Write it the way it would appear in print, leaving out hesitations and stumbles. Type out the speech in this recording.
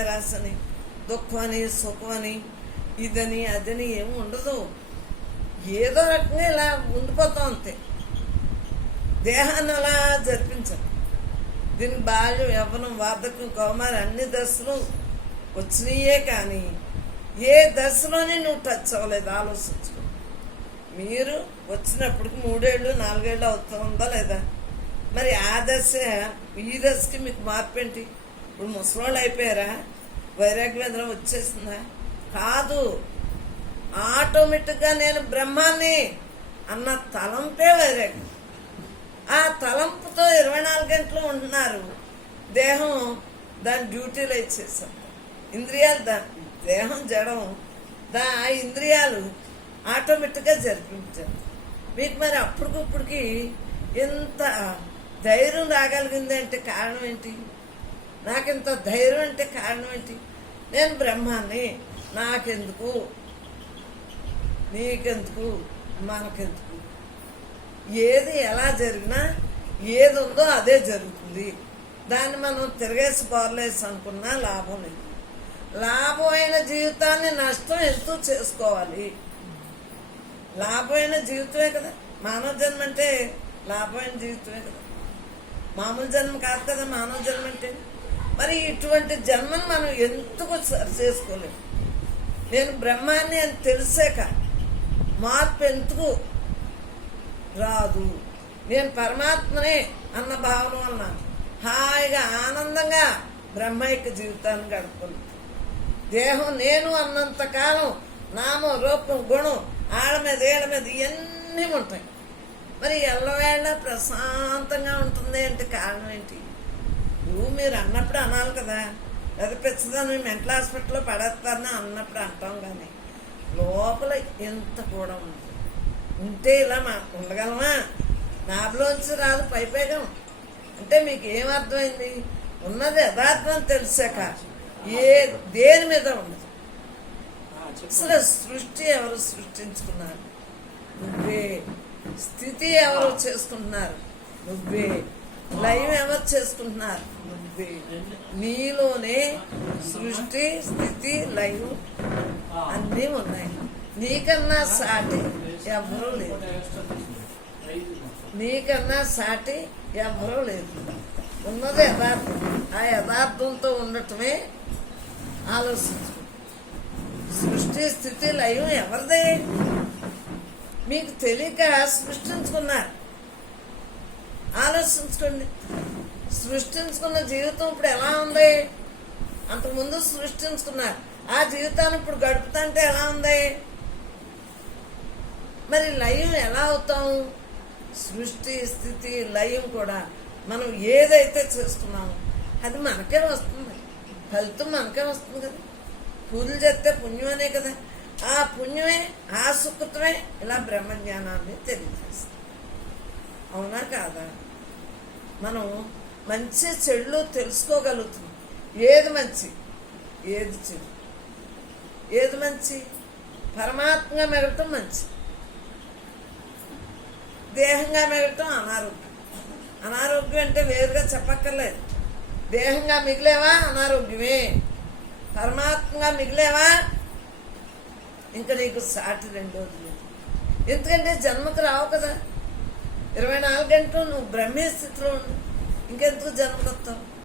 నిరాశని, దుఃఖమని, సుఖమని, ఇదని అదని ఏమి ఉండదు. ఏదో రకంగా ఇలా ఉండిపోతాం అంతే. దేహాన్ని అలా జరిపించాలి. దీనికి బాల్యం, యవ్వనం, వార్ధక్యం, కౌమారం అన్ని దశలు వచ్చినాయే, కానీ ఏ దశలోనే నువ్వు టచ్ అవ్వలేదు. ఆలోచించుకో. మీరు వచ్చినప్పటికి 3 ఏళ్ళు 4 ఏళ్ళు అవుతుందా లేదా? మరి ఆ దశ ఈ దశకి మీకు మార్పు ఏంటి? ఇప్పుడు ముసలోళ్ళు అయిపోయారా? వైరాగ్యం వచ్చేసిందా? కాదు. ఆటోమేటిక్గా నేను బ్రహ్మాన్ని అన్న తలంపే వైరాగ్యం. ఆ తలంపుతో 24 గంటలు ఉంటున్నారు. దేహం దాని డ్యూటీలో ఇచ్చేసాం. ఇంద్రియాలు దేహం జడం, ఆ ఇంద్రియాలు ఆటోమేటిక్గా జరిపించారు. మీకు మరి అప్పటికిప్పటికి ఎంత ధైర్యం రాగలిగింది అంటే కారణం ఏంటి? నాకింత ధైర్యం అంటే కారణం ఏంటి? నేను బ్రహ్మాన్ని, నాకెందుకు, నీకెందుకు, మనకెందుకు, ఏది ఎలా జరిగినా ఏది ఉందో అదే జరుగుతుంది. దాన్ని మనం తిరగేసి బోర్లేసి అనుకున్నా లాభం లేదు. లాభమైన జీవితాన్ని నష్టం ఎంతో చేసుకోవాలి. లాభమైన జీవితమే కదా మానవ జన్మ అంటే. లాభమైన జీవితమే కదా, మామూలు జన్మ కాదు కదా మానవ జన్మ అంటే. మరి ఇటువంటి జన్మను మనం ఎందుకు సరి చేసుకోలేము? నేను బ్రహ్మాన్ని అని తెలిసాక మార్పు ఎందుకు రాదు? నేను పరమాత్మనే అన్న భావన వలన హాయిగా ఆనందంగా బ్రహ్మైక జీవితాన్ని గడుపుకుంటాను. దేహం నేను అన్నంతకాలం నామం, రూపం, గుణం, ఆళ్ళ మీద ఏళ్ళ మీద ఇవన్నీ ఉంటాయి. మరి ఎల్లవేళ ప్రశాంతంగా ఉంటుంది అంటే కారణం ఏంటి? మీరు అన్నప్పుడు అనాలి కదా. అది పెచ్చదాన్ని మెంటల్ హాస్పిటల్లో పడేస్తానని అన్నప్పుడు అంటాం, కానీ లోపల ఎంత కూడా ఉంది. ఉంటే ఇలా ఉండగలమా? నాలోంచి రాదు పైపేగం అంటే మీకు ఏమర్థమైంది? ఉన్నది యథార్థం తెలిసాక దేని మీద ఉండదు. అసలు సృష్టి ఎవరు సృష్టించుకున్నారు? నువ్వే. స్థితి ఎవరు చేసుకుంటున్నారు? నువ్వే. లయం ఎవరు చేసుకుంటున్నారు? నువ్వే. నీలోనే సృష్టి, స్థితి, లయం అన్నీ ఉన్నాయి. నీకన్నా సాటి ఎవరూ లేదు. నీకన్నా సాటి ఎవరూ లేదు. ఉన్నది యథార్థం. ఆ యథార్థంతో ఉండటమే ఆలోచించు. సృష్టి, స్థితి, లయం ఎవరిదే? మీకు తెలియక సృష్టించుకున్నారు. ఆలోచించుకోండి. సృష్టించుకున్న జీవితం ఇప్పుడు ఎలా ఉంది? అంతకుముందు సృష్టించుకున్నారు. ఆ జీవితాన్ని ఇప్పుడు గడుపుతుంటే ఎలా ఉంది? మరి లయం ఎలా అవుతాం? సృష్టి, స్థితి, లయం కూడా మనం ఏదైతే చేస్తున్నామో అది మనకే వస్తుంది. ఫలితం మనకే వస్తుంది కదా. పూజలు చేస్తే పుణ్యం అనే కదా. ఆ పుణ్యమే, ఆ సుకృతమే ఇలా బ్రహ్మజ్ఞానాన్ని తెలియజేస్తుంది. అవునా కాదా? మనం మంచి చెడులు తెలుసుకోగలుగుతున్నాం. ఏది మంచి, ఏది చెడు, ఏది మంచి? పరమాత్మగా మెరగటం మంచి, దేహంగా మెరగటం అనారోగ్యం. అనారోగ్యం అంటే వేరుగా చెప్పక్కర్లేదు. దేహంగా మిగిలేవా అనారోగ్యమే, పరమాత్మగా మిగిలేవా ఇంకా నీకు సాటి రెండోది లేదు. ఎందుకంటే జన్మకు రావు కదా. 24 గంటలు నువ్వు బ్రహ్మే స్థితిలో ఉండు. ఇంకెందుకు జన్మకు వస్తావు?